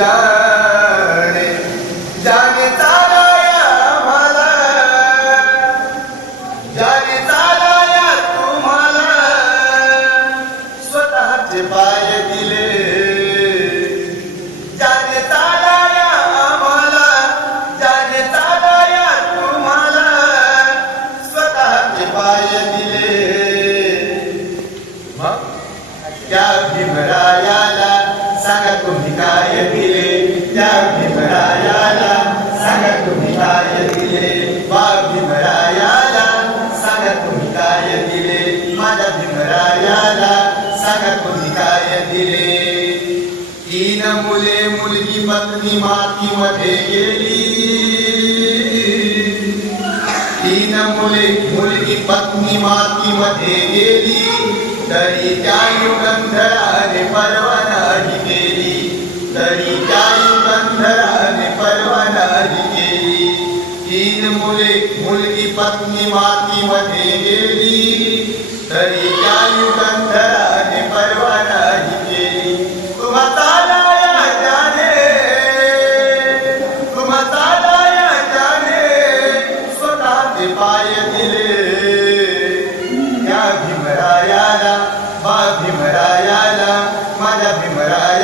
जाणे. जाणे चालाया मला. जाणे चालाया तुम्हाला. स्वतःचे पाय दिले. जाणे चालाया आम्हाला. जाणे चालाया तुम्हाला. स्वतःचे पाय दिले. त्या भीमरायाला माझ्या भीमरायाला कोणी काय दिले? तीन मुले मुलगी पत्नी मातीमध्ये गेली. तीन मुले मुलगी पत्नी मातीमध्ये गेली. तरी त्या युगंधराने परवानाही केली. तरी त्या युगंधराने परवानाही केली. तीन मुले मुलगी पत्नी मातीमध्ये गेली. तरी त्या हात पाय दिले. या भीमरायाला बा भीमरायाला माझ्या भीमराया